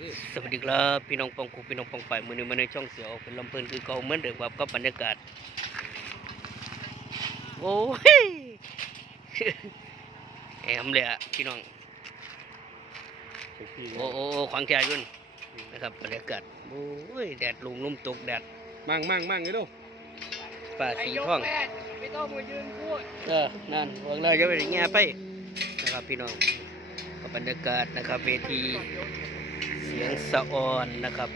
ดิสวัสดีครับพี่น้องปองกูพี่น้องปองไปมือนี้มาในช่องเสียวเป็นลำเพลินคือเก่าเหมือนเดิมครับกับบรรยากาศโอ้ยแอมเลยอะพี่น้องไปพี่โอ้โอ้โอ้ขวางแก่ยุ่นนะครับบรรยากาศโอ้ยแดดลงลุ่มตกแดดมั่งมั่งมั่งไงลูกป่าสีท่องไม่ต้องมายืนพูดเออนั่นวางเลยจะไปอย่างเงี้ยไปนะครับพี่น้องกับบรรยากาศนะครับเวทีเสียงสะออนนะครับ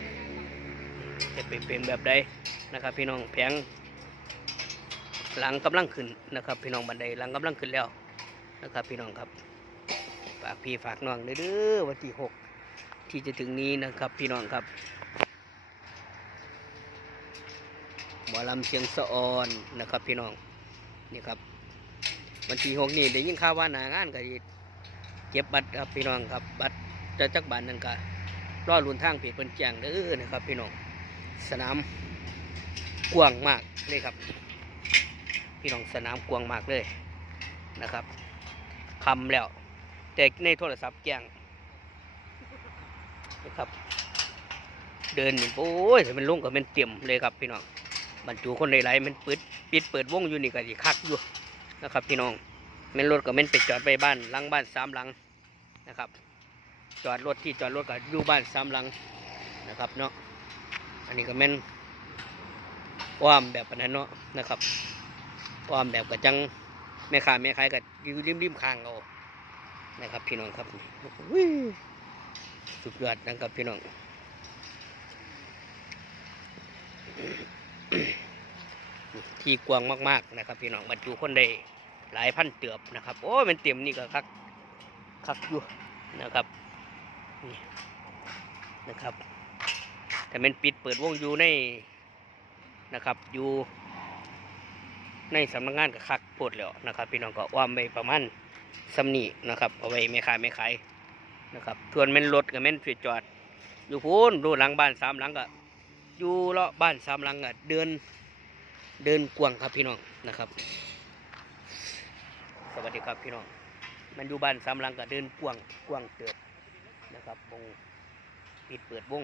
จะไปเป็นแบบใดนะครับ พี่น้องแผงหลังกำลังขึ้นนะครับ พี่น้องบันไดหลังกำลังขึ้นแล้วนะครับ พี่น้องครับฝากพี่ฝากน้องเด้อวันที่หกที่จะถึงนี้นะครับ พี่น้องครับหมอลำเสียงสะออนนะครับ พี่น้องนี่ครับวันที่หกนี่ได้ยินข่าวว่าหนางานก็สิเก็บบัตรครับพี่น้องครับบัตรจะจักบานนั่นก็ รอรุนทางเพจเปิ้นแจ้งเด้อนะครับพี่น้องสนามกว้างมากเลยครับ พี่น้องสนามกว้างมากเลยนะครับคำแล้ว แต่ในโทรศัพท์แจ้งนะครับ เดินโอ้ยมันลงกับมันเต็มเลยครับพี่น้องบรรจุคนหลายๆมันปิดปิดเปิดวงอยู่นี่ก็สิคักอยู่นะครับ พี่น้องม่นรถก็แม่นไปจอดไปบ้านหลังบ้านสามหลังนะครับ จอดรถที่จอดรถก็อยู่บ้านสามหลังนะครับเนาะอันนี้ก็แม่นอ้อมแบบอันนั้นเนาะนะครับอ้อมแบบก็จังแม่ค้าแม่ขายก็อยู่ริมริมๆข้างเอานะครับ พี่น้องครับสุดยอดนะครับพี่น้องที่กว้างมากๆนะครับ พี่น้องบรรจุคนได้หลายพันเตือบนะครับ โอ้ยมันเต็มนี่ก็คักคักอยู่นะครับ นี่นะครับแต่มันปิดเปิดวงอยู่ในนะครับอยู่ในสำนักงานกับคักโพดแล้วนะครับ พี่น้องก็ว่ามไปประมาณสำนีนะครับเอาไว้ไม่ขายไม่ขายนะครับทวนแม่นรถกับแม่นไปจอด อยู่พูนดูหลังบ้านสามหลังก็อยู่เลาะบ้านสามหลังก็เดินเดินกวงครับพี่น้องนะครับ สวัสดีครับพี่น้องมันอยู่บ้านสามหลังก็เดินกวงกวงเติบ นะครับวงปิดเปิดวง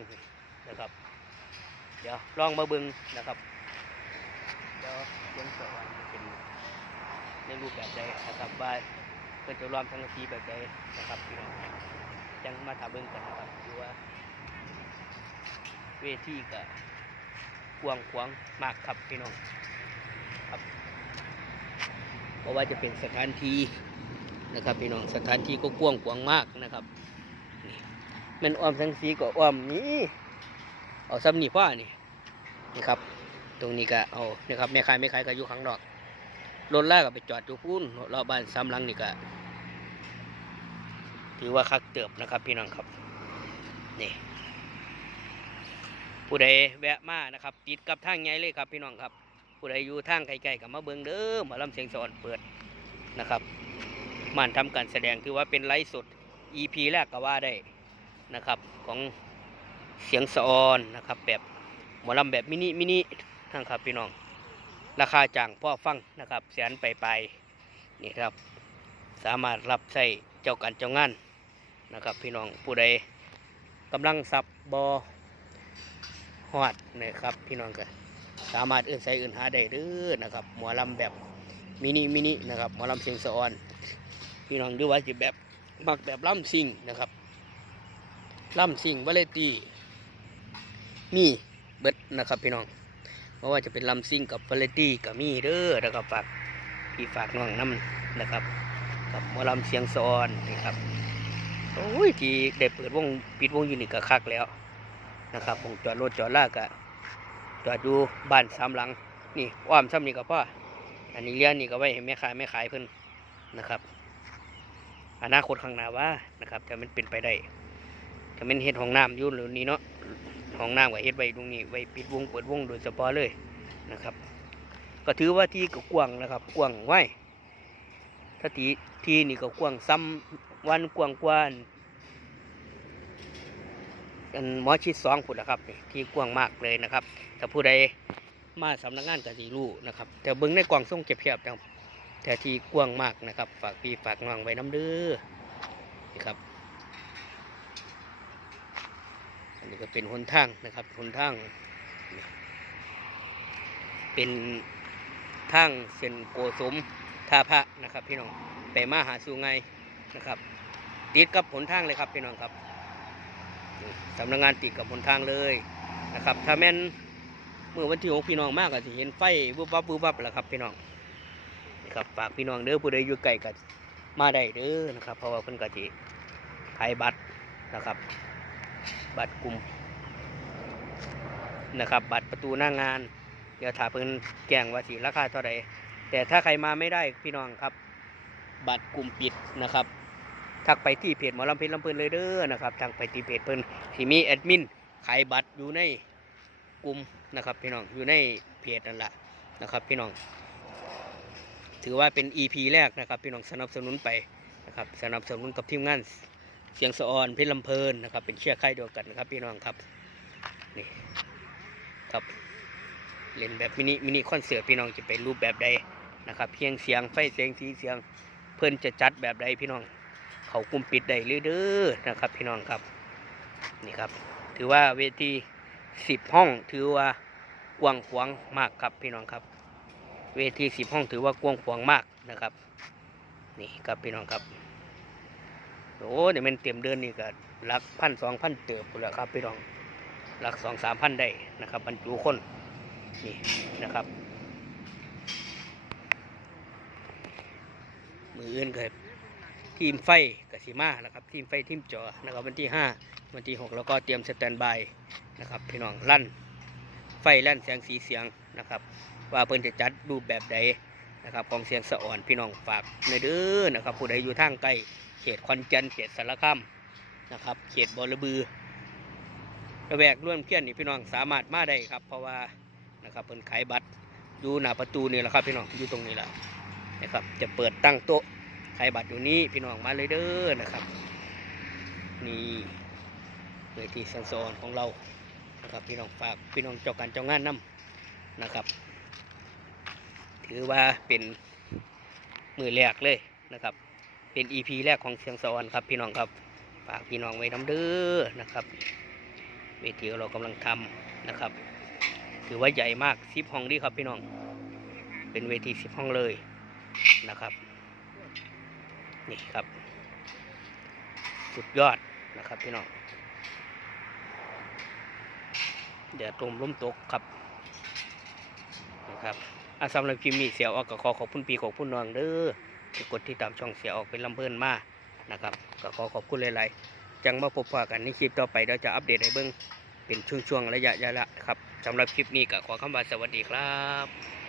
นะครับ เดี๋ยวลองมาเบิ้งนะครับเดี๋ยวเบิ้งสว่างเป็นในรูปแบบใดนะครับว่าเพื่อจะรวมทั้งทีแบบใดนะครับพี่น้องจังมาถามเบิ้งกันนะครับดูว่า เวทีก็กวางขวางมากครับพี่น้องครับเพราะว่าจะเป็นสถานที่นะครับพี่น้องสถานที่ก็กว้างขวางมากนะครับ มันอ้อมทั้งสีก็อ้อมนี่เอาซ้ำนี่พ่อนี่นี่ครับ ตรงนี้ก็เอานี่ครับแม่ขายแม่ขายก็อยู่ข้างนอกรถลากก็ไปจอดอยู่พูนรอบบ้านซ้ำลังนี่ก็ถือว่าคักเติบนะครับ พี่น้องครับนี่ผู้ใดแวะมานะครับ ติดกับทางไงเลยครับ พี่น้องครับ ผู้ใดอยู่ทางไกลๆกับมาเบิงเด้อมาลำเสียงสอนเปิดนะครับมันทำการแสดงถือว่าเป็นไลฟ์สด EP แรกก็ว่าได้ นะครับของเสียงสะออนนะครับแบบหมอลำแบบมินิมินินะครับพี่น้องราคาจ้างพ่อฟังนะครับแสนไปไปนี่ครับสามารถรับใช้เจ้ากันเจ้างานนะครับพี่น้องผู้ใดกำลังสับบอฮอดนะครับพี่น้องกันสามารถเอื่นใส่อื่นหาได้ด้อนะครับหมอลำแบบมินิมินินะครับหมอลำเสียงสะออนพี่น้องดูว่าจะแบบมักแบบล่ำซิงนะครับ ล่ำซิงวาเลตี้มีเบิดนะครับพี่น้องเพราะว่าจะเป็นลำซิงกับวาเลตี้กับมีเด้อนะครับฝากพี่ฝากน้องน้ำนะครับ กับมอลำเสียงสะอนนะครับโอ้ยที่ได้เปิดวงปิดวงอยู่นี่ก็คักแล้วนะครับวงจอดรถจอดลากะจอดอยู่บ้านสามหลังนี่อ้อมซ้ำนี่ก็พ่ออันนี้เลี้ยนนี่ก็ไว้ให้แม่ขายแม่ขายเพิ่นนะครับ อนาคตข้างหน้าว่านะครับแต่มันเป็นไปได้ แต่มันเฮ็ดห้องน้ำยู่นหรือนี้เนาะห้องน้ำก็เฮ็ดไว้ตรงนี้ไว้ปิดวงเปิดวงโดยเฉพาะเลยนะครับ ก็ถือว่าที่ก็กว้างนะครับกว้างไว้ถ้าทีทีนี่ก็กว้างซ้ำวันกว้างกว่าอันอันหมอชิดสองพุ่นนะครับนี่ที่กว้างมากเลยนะครับถ้าผู้ใดมาสำนักงานกสิรู้นะครับแต่เบิ่งในกล่องส่งเก็บเพียบจังแต่ที่กว้างมากนะครับ ฝากพี่ฝากน้องไว้น้ำเด้อนะครับ นี่ก็เป็นหนทางนะครับหนทาง เป็นทางเส้นโกสมท่าพระนะครับ พี่น้องไปมาหาสู่ไงนะครับ ติดกับหนทางเลยครับพี่น้องครับสำนักงานติดกับหนทางเลยนะครับ ถ้าแม่นเมื่อวันที่หกพี่น้องมากก็จะเห็นไฟวุบวับวุบวับแหละครับพี่น้องนี่ครับฝากพี่น้องเด้อผู้ใดอยู่ไกลก็มาได้เด้อนะครับ เพราะว่าเพิ่นก็สิขายบัตรนะครับ บัตรกลุ่มนะครับ บัตรประตูหน้างานเดี๋ยวถาเพิ่นแจ้งว่าสิราคาเท่าไหร่แต่ถ้าใครมาไม่ได้พี่น้องครับ บัตรกลุ่มปิดนะครับทักไปที่เพจหมอลำเพชรลำเพลินเลยเด้อนะครับทักไปที่เพจเพิ่นที่มีแอดมินขายบัตรอยู่ในกลุ่มนะครับ พี่น้องอยู่ในเพจนั่นแหละนะครับพี่น้องถือว่าเป็น EP แรกนะครับ พี่น้องสนับสนุนไปนะครับสนับสนุนกับทีมงาน เสียงสะออนเพชรลำเพลินนะครับ เป็นเชือกค่ยเดียวกันนะครับ พี่น้องครับนี่ครับเล่นแบบมินิมินิคอนเสิร์ตพี่น้องจะเป็นรูปแบบใดนะครับ เพียงเสียงไฟเสียงสีเสียงเพื่นจะจัดแบบใดพี่น้อง เขากลุ่มปิดได้เลยเด้อนะครับ พี่น้องครับนี่ครับ ถือว่าเวทีสิบห้องถือว่ากว้างขวางมากครับพี่น้องครับ เวทีสิบห้องถือว่ากว้างขวางมากนะครับ นี่ครับพี่น้องครับ โอ้เดี๋ยมันเตรียมเดินนี่ก็หลักพันสองพันเติบแล้วครับพี่น้องหลักสองสามพันได้นะครับบรรจุคนนี่นะครับ มืออื่นเกิดทีมไฟกับสิมานะครับทีมไฟทีมจอนะครับวันที่5วันที่6แล้วก็เตรียมสแตนบายนะครับพี่น้องลั่นไฟลั่นแสงสีเสียงนะครับ ว่าเพิ่นจะจัดรูปแบบใดนะครับของเสียงสะอ่อนพี่น้องฝากในเด้อนะครับผู้ใดอยู่ทางใกล เขตคอนจันเขตสารคามนะครับ เขตบอระบือระแวกร่วมเพี้ยนนี่พี่น้องสามารถมาได้ครับ เพราะว่านะครับเพิ่นขายบัตรอยู่หน้าประตูนี่แหละครับพี่น้องอยู่ตรงนี้แหละนะครับ จะเปิดตั้งโต๊ะใครบัตรอยู่นี้พี่น้องมาเลยเด้อนะครับนี่เวทีสังสอนของเรานะครับพี่น้องฝากพี่น้องเจ้าการเจ้างานนํนะครับ ถือว่าเป็นมือแรกเลยนะครับ เป็น EP แรกของเสียงสวรรค์ครับพี่น้องครับฝากพี่น้องไว้น้ำเด้อนะครับเวทีเรากำลังทำนะครับ ถือว่าใหญ่มากสิบห้องดีครับพี่น้อง เป็นเวทีสิบห้องเลยนะครับนี่ครับ สุดยอดนะครับพี่น้องเดี๋ยวตมล้มตกครับนะครับอาสำหรับคลิปนี้เสียออกก็ขอขอบคุณปีขอบคุณน้องเด้อ ที่กดที่ตามช่องเสียออกเป็นลำเพินมานะครับก็ขอขอบคุณหลายๆจังมาพบปะกันในคลิปต่อไปเราจะอัปเดตให้เบิ้งเป็นช่วงๆระยะๆละครับสำหรับคลิปนี้ก็ขอคำว่าสวัสดีครับ